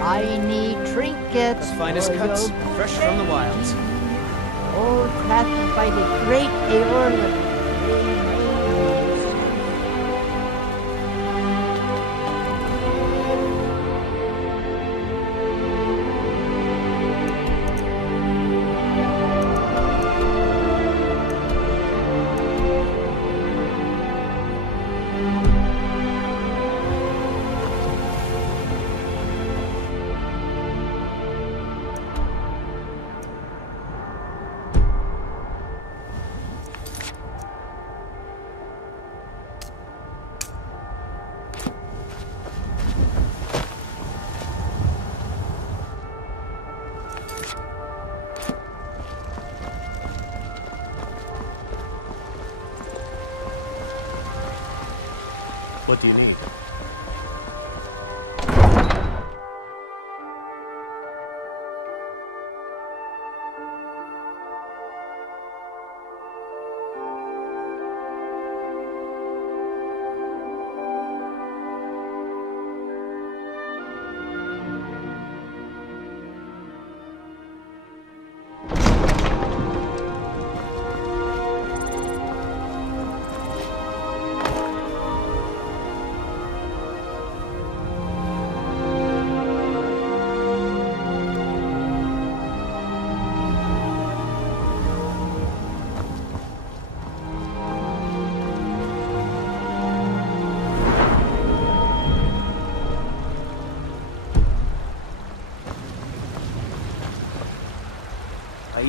shiny trinkets. The finest for cuts, your fresh from the wilds. all crafted by the great Aorlan. What do you need?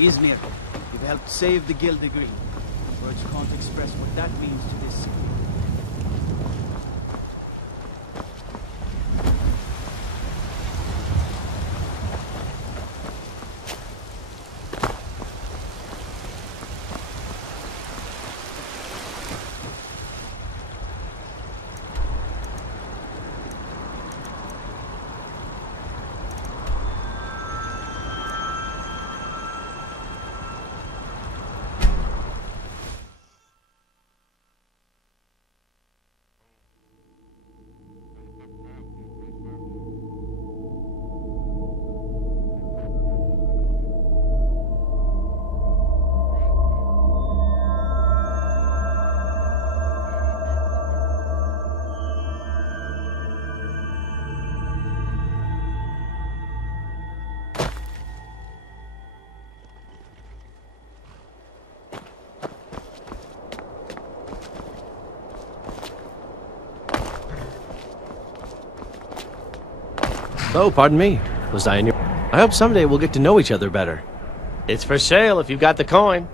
Izmir, you've helped save the Gilded Green. Words can't express what that means to this city. Oh, pardon me. Was I in your... I hope someday we'll get to know each other better. It's for sale if you've got the coin.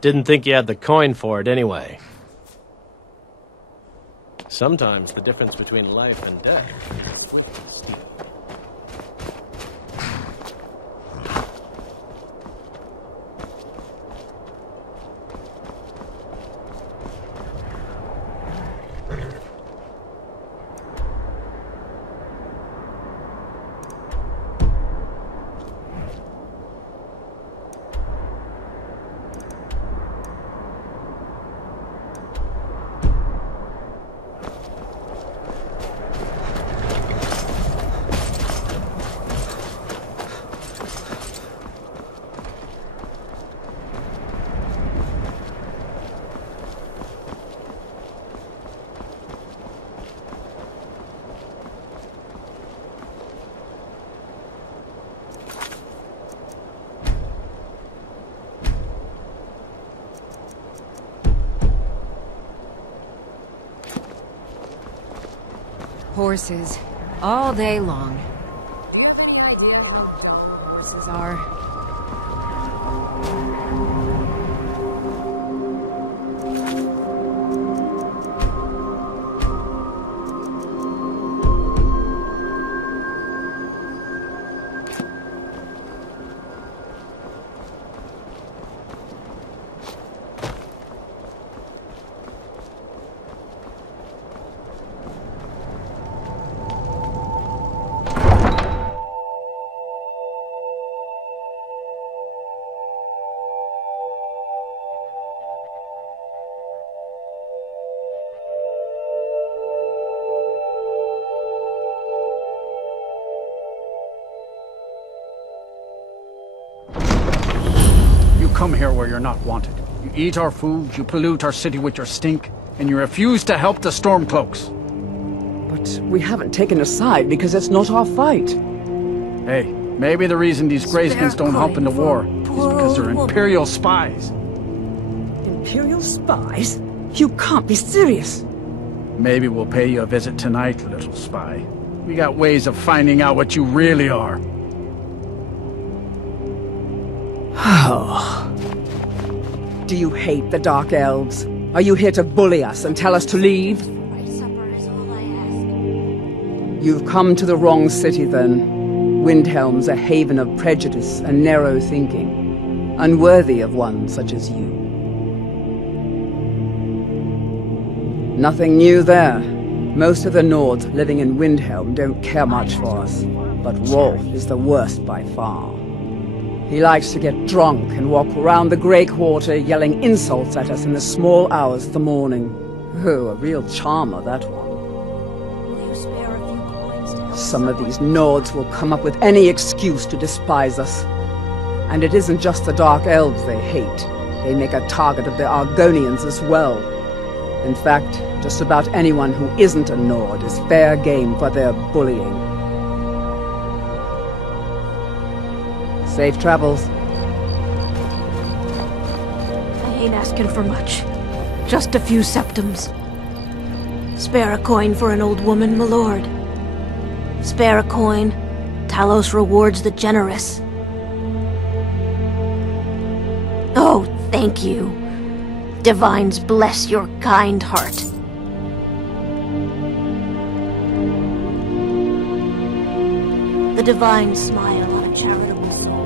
Didn't think you had the coin for it anyway. Sometimes the difference between life and death is quick as steel. Horses, all day long. Idea. Horses are. come here where you're not wanted. You eat our food, you pollute our city with your stink, and you refuse to help the Stormcloaks. But we haven't taken a side because it's not our fight. Hey, maybe the reason these Greyskins don't help in the war is because they're Imperial spies. Imperial spies? You can't be serious. Maybe we'll pay you a visit tonight, little spy. We got ways of finding out what you really are. Do you hate the Dark Elves? Are you here to bully us and tell us to leave? You've come to the wrong city, then. Windhelm's a haven of prejudice and narrow thinking, unworthy of one such as you. Nothing new there. Most of the Nords living in Windhelm don't care much for us, but Rolf is the worst by far. He likes to get drunk and walk around the Grey Quarter yelling insults at us in the small hours of the morning. Oh, a real charmer, that one. Some of these Nords will come up with any excuse to despise us. And it isn't just the Dark Elves they hate. They make a target of the Argonians as well. In fact, just about anyone who isn't a Nord is fair game for their bullying. Safe travels. I ain't asking for much. Just a few septims. Spare a coin for an old woman, my lord. Spare a coin. Talos rewards the generous. Oh, thank you. Divines bless your kind heart. The divines smile on a charitable soul.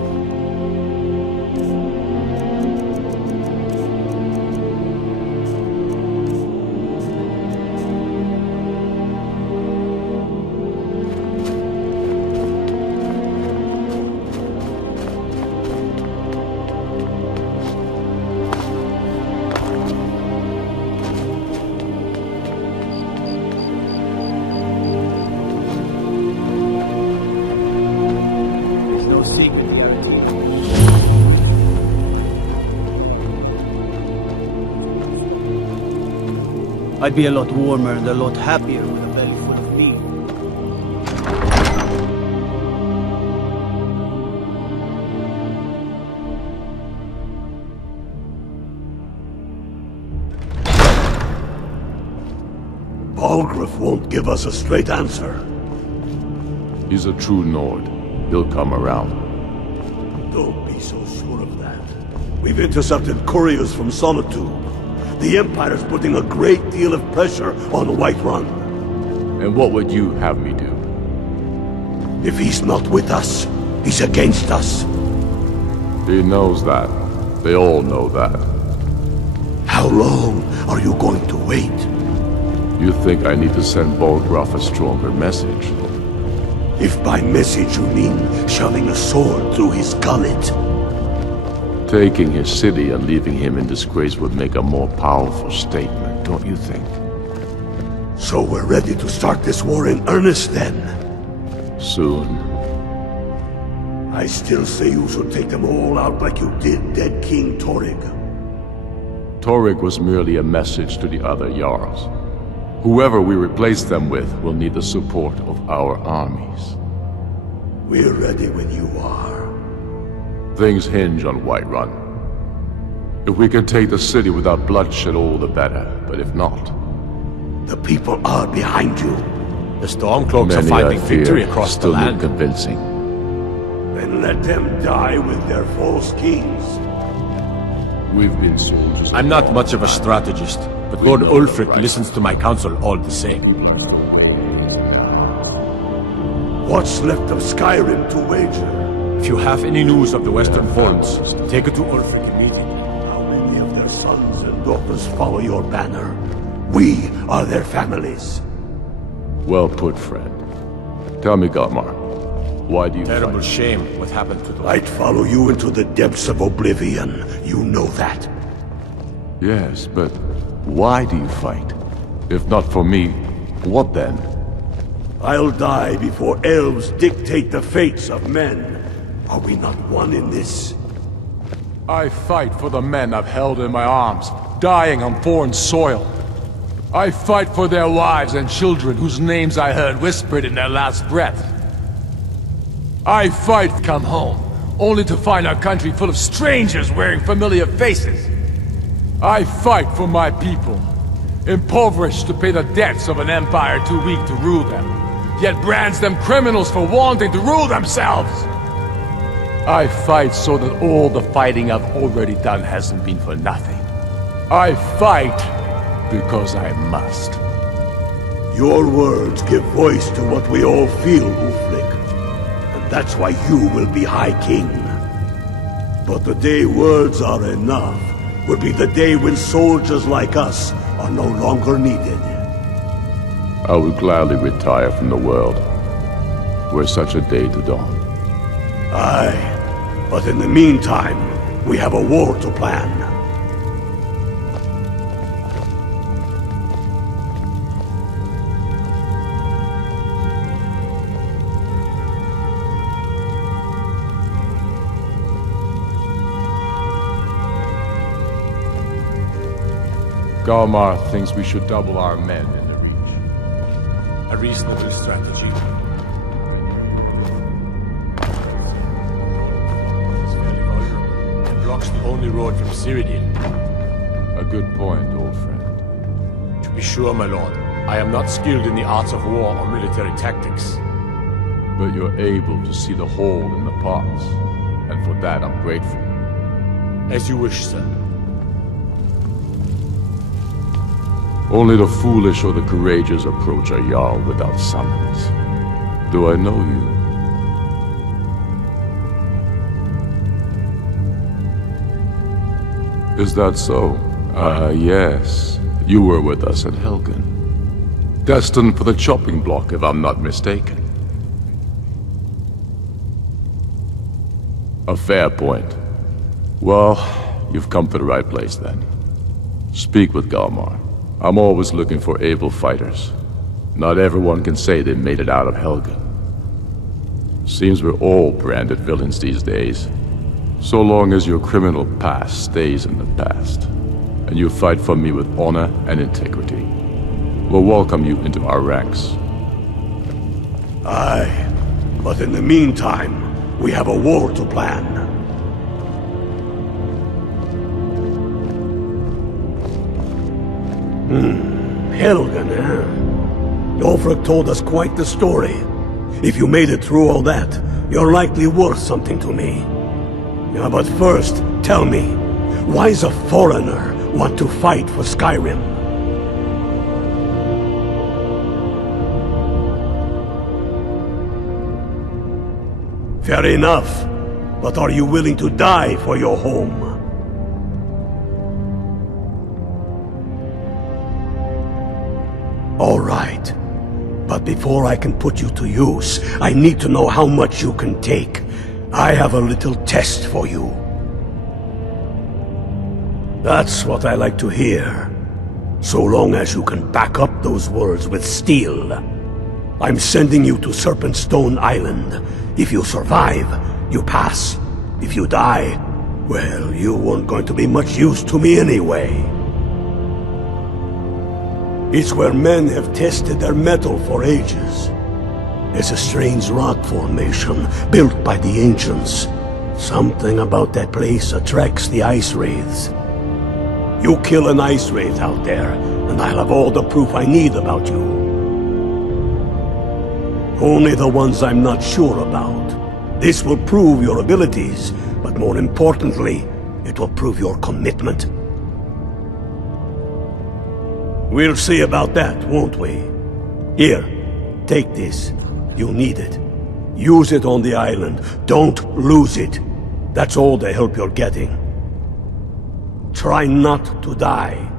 I'd be a lot warmer and a lot happier with a belly full of meat. Balgruuf won't give us a straight answer. He's a true Nord. He'll come around. Don't be so sure of that. We've intercepted couriers from Solitude. The Empire's putting a great deal of pressure on Whiterun. And what would you have me do? If he's not with us, he's against us. He knows that. They all know that. How long are you going to wait? You think I need to send Balgruuf a stronger message? If by message you mean shoving a sword through his gullet. Taking his city and leaving him in disgrace would make a more powerful statement, don't you think? So we're ready to start this war in earnest then? Soon. I still say you should take them all out like you did dead King Torrig. Torrig was merely a message to the other Jarls. Whoever we replace them with will need the support of our armies. We're ready when you are. Things hinge on Whiterun. If we can take the city without bloodshed, all the better. But if not... The people are behind you. The Stormcloaks are Many, finding I fear, victory across the still need land. convincing. Then let them die with their false kings. We've been soldiers... I'm not much of a strategist, but Lord Ulfric listens to my counsel all the same. What's left of Skyrim to wager? If you have any news of the Western Folds, take it to Ulfric immediately. How many of their sons and daughters follow your banner? We are their families. Well put, friend. Tell me, Galmar, why do you Terrible fight? shame what happened to the... I'd follow you into the depths of oblivion. You know that. Yes, but why do you fight? If not for me, what then? I'll die before elves dictate the fates of men. Are we not one in this? I fight for the men I've held in my arms, dying on foreign soil. I fight for their wives and children whose names I heard whispered in their last breath. I fight to come home, only to find our country full of strangers wearing familiar faces. I fight for my people, impoverished to pay the debts of an empire too weak to rule them, yet brands them criminals for wanting to rule themselves. I fight so that all the fighting I've already done hasn't been for nothing. I fight because I must. Your words give voice to what we all feel, Ulfric. And that's why you will be High King. But the day words are enough will be the day when soldiers like us are no longer needed. I would gladly retire from the world, were such a day to dawn. Aye, but in the meantime, we have a war to plan. Galmar thinks we should double our men in the Reach. A reasonable strategy. It's fairly vulnerable and blocks the only road from Cyrodiil. A good point, old friend. To be sure, my lord, I am not skilled in the arts of war or military tactics. But you're able to see the whole in the parts, and for that I'm grateful. As you wish, sir. Only the foolish or the courageous approach a Jarl without summons. Do I know you? Is that so? Ah, yes. You were with us at Helgen. Destined for the chopping block, if I'm not mistaken. A fair point. Well, you've come to the right place then. Speak with Galmar. I'm always looking for able fighters. Not everyone can say they made it out of Helgen. Seems we're all branded villains these days. So long as your criminal past stays in the past, and you fight for me with honor and integrity, we'll welcome you into our ranks. Aye, but in the meantime, we have a war to plan. Helgen, eh? Ulfric told us quite the story. If you made it through all that, you're likely worth something to me. Yeah, but first, tell me, why does a foreigner want to fight for Skyrim? Fair enough, but are you willing to die for your home? All right. But before I can put you to use, I need to know how much you can take. I have a little test for you. That's what I like to hear. So long as you can back up those words with steel. I'm sending you to Serpentstone Island. If you survive, you pass. If you die, well, you weren't going to be much use to me anyway. It's where men have tested their metal for ages. It's a strange rock formation built by the ancients. Something about that place attracts the ice wraiths. You kill an ice wraith out there, and I'll have all the proof I need about you. Only the ones I'm not sure about. This will prove your abilities, but more importantly, it will prove your commitment. We'll see about that, won't we? Here, take this. You'll need it. Use it on the island. Don't lose it. That's all the help you're getting. Try not to die.